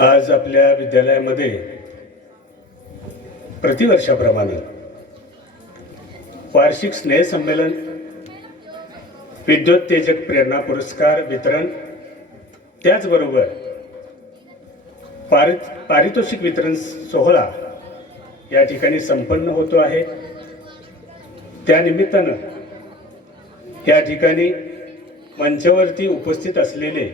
आज आपल्या विद्यालयामध्ये प्रतिवर्षाप्रमाणे वार्षिक स्नेहसंमेलन, विद्योत्तेजक प्रेरणा पुरस्कार वितरण, त्याचबरोबर पारितोषिक वितरण सोहळा या ठिकाणी संपन्न होतो आहे। त्यानिमित्तानं या ठिकाणी मंचावरती उपस्थित असलेले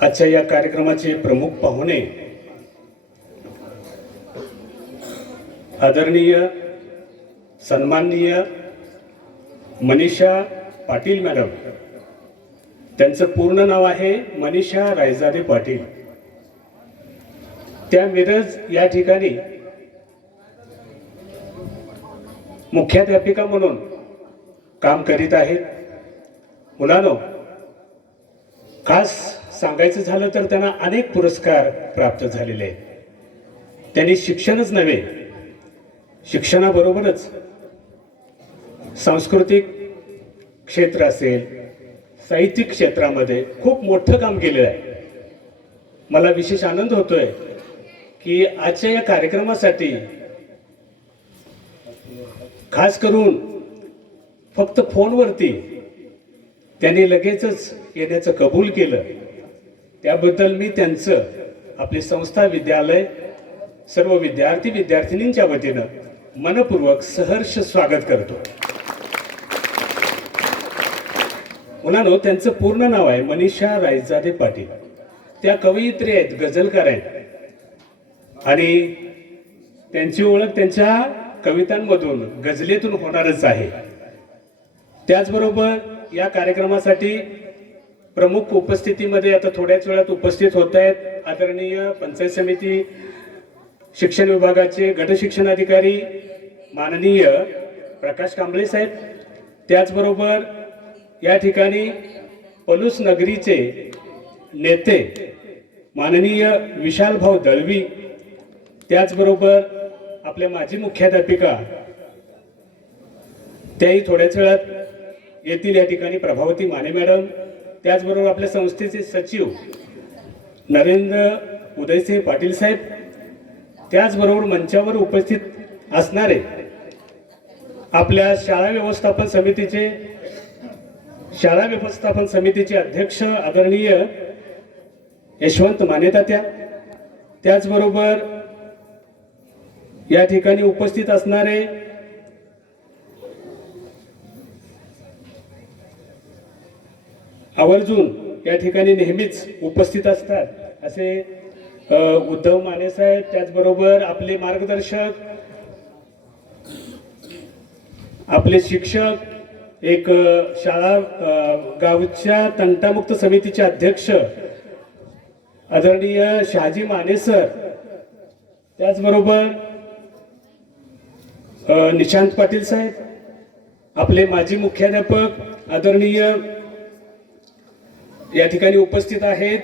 आजच्या या कार्यक्रमाचे प्रमुख पाहुणे आदरणीय सन्माननीय मनीषा पाटील मॅडम। त्यांचं पूर्ण नाव आहे मनीषा रायजादे पाटील। त्या मिरज या ठिकाणी मुख्याध्यापिका म्हणून काम करीत आहेत। मुलांनो, खास सांगायचं झालं तर त्यांना अनेक पुरस्कार प्राप्त झालेले आहेत। त्यांनी शिक्षणच नव्हे, शिक्षणाबरोबरच सांस्कृतिक क्षेत्र असेल, साहित्यिक क्षेत्रामध्ये खूप मोठं काम केलेलं आहे। मला विशेष आनंद होतोय की आजच्या या कार्यक्रमासाठी खास करून फक्त फोनवरती त्यांनी लगेचच येण्याचं कबूल केलं। त्याबद्दल मी त्यांचं, आपली संस्था, विद्यालय, सर्व विद्यार्थी विद्यार्थिनींच्या वतीनं मनपूर्वक सहर्ष स्वागत करतो। मुलांनो, त्यांचं पूर्ण नाव आहे मनीषा रायजादे पाटील। त्या कवयित्री आहेत, गझलकार आहेत आणि त्यांची ओळख त्यांच्या कवितांमधून, गझलेतून होणारच आहे। त्याचबरोबर या कार्यक्रमासाठी प्रमुख उपस्थितीमध्ये आता थोड्याच वेळात उपस्थित होत आहेत आदरणीय पंचायत समिती शिक्षण विभागाचे गट शिक्षणाधिकारी माननीय प्रकाश कांबळे साहेब। त्याचबरोबर या ठिकाणी पलूस नगरीचे नेते माननीय विशाल भाऊ दळवी। त्याचबरोबर आपल्या माजी मुख्याध्यापिका त्याही थोड्याच वेळात येथील या ठिकाणी प्रभावती माने मॅडम। त्याचबरोबर आपल्या संस्थेचे सचिव नरेंद्र उदयसिंह पाटील साहेब। त्याचबरोबर मंचावर उपस्थित असणारे आपल्या शाळा व्यवस्थापन समितीचे अध्यक्ष आदरणीय यशवंत माने तात्या। त्याचबरोबर या ठिकाणी उपस्थित असणारे आवर्जून या ठिकाणी नेहमीच उपस्थित असतात असे उद्धव माने साहेब। त्याचबरोबर आपले मार्गदर्शक, आपले शिक्षक, एक शाळा गावच्या तंटामुक्त समितीचे अध्यक्ष आदरणीय शहाजी माने सर। त्याचबरोबर निशांत पाटील साहेब, आपले माजी मुख्याध्यापक आदरणीय या ठिकाणी उपस्थित आहेत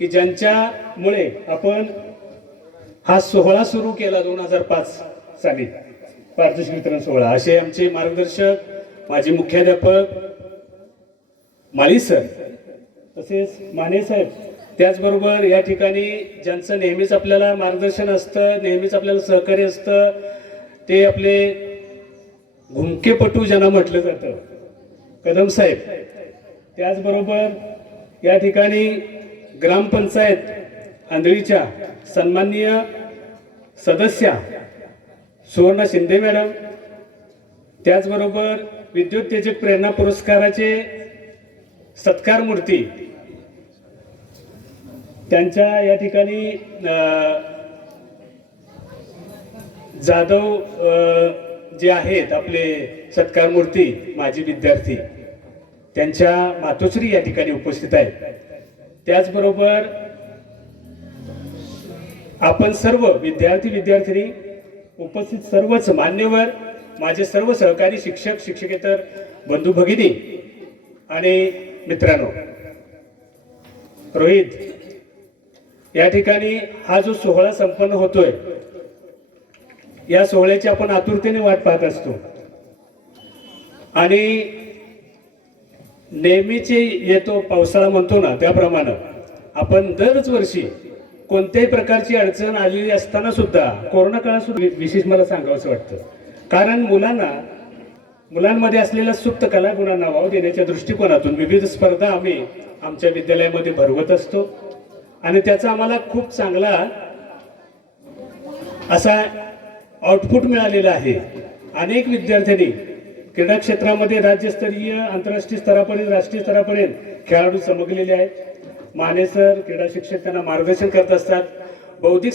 की ज्यांच्यामुळे आपण हा सोहळा सुरू केला 2005 साली, पारितोषिक वितरण सोहळा। असे आमचे मार्गदर्शक माजी मुख्याध्यापक माली सर, तसेच माने साहेब। त्याचबरोबर या ठिकाणी ज्यांचं नेहमीच आपल्याला मार्गदर्शन असतं, नेहमीच आपल्याला सहकार्य असतं, ते आपले घुमकेपटू ज्यांना म्हटलं जातं, कदम साहेब। त्याचबरोबर या ठिकाणी ग्रामपंचायत आंधळीच्या सन्माननीय सदस्या सुवर्णा शिंदे मॅडम। त्याचबरोबर विद्योत्तेजक प्रेरणा पुरस्काराचे सत्कार मूर्ती, त्यांच्या या ठिकाणी जाधव जे आहेत आपले सत्कार मूर्ती माजी विद्यार्थी, त्यांच्या मातोश्री या ठिकाणी उपस्थित आहेत। त्याचबरोबर आपण सर्व विद्यार्थी विद्यार्थिनी उपस्थित, सर्वच मान्यवर, माझे सर्व सहकारी शिक्षक शिक्षकेतर बंधू भगिनी आणि मित्रांनो, रोहित, या ठिकाणी हा जो सोहळा संपन्न होतोय, या सोहळ्याची आपण आतुरतेने वाट पाहत असतो आणि नेहमीचे येतो पावसाळा म्हणतो ना त्याप्रमाणे आपण दरच वर्षी कोणत्याही प्रकारची अडचण आलेली असताना सुद्धा कोरोना काळात सुद्धा विशेष मला सांगावंसं वाटतं. कारण मुलांमध्ये असलेल्या सुप्त कलागुणांना वाव देण्याच्या दृष्टिकोनातून विविध स्पर्धा आम्ही आमच्या विद्यालयामध्ये भरवत असतो आणि त्याचा आम्हाला खूप चांगला असा आउटपुट मिळालेला आहे. अनेक विद्यार्थ्यांनी क्रीडा क्षेत्रामध्ये राज्यस्तरीय आंतरराष्ट्रीय स्तरापर्यंत राष्ट्रीय स्तरापर्यंत खेळाडू चमकलेले आहेत. माने सर क्रीडा शिक्षक त्यांना मार्गदर्शन करत असतात. बौद्धिक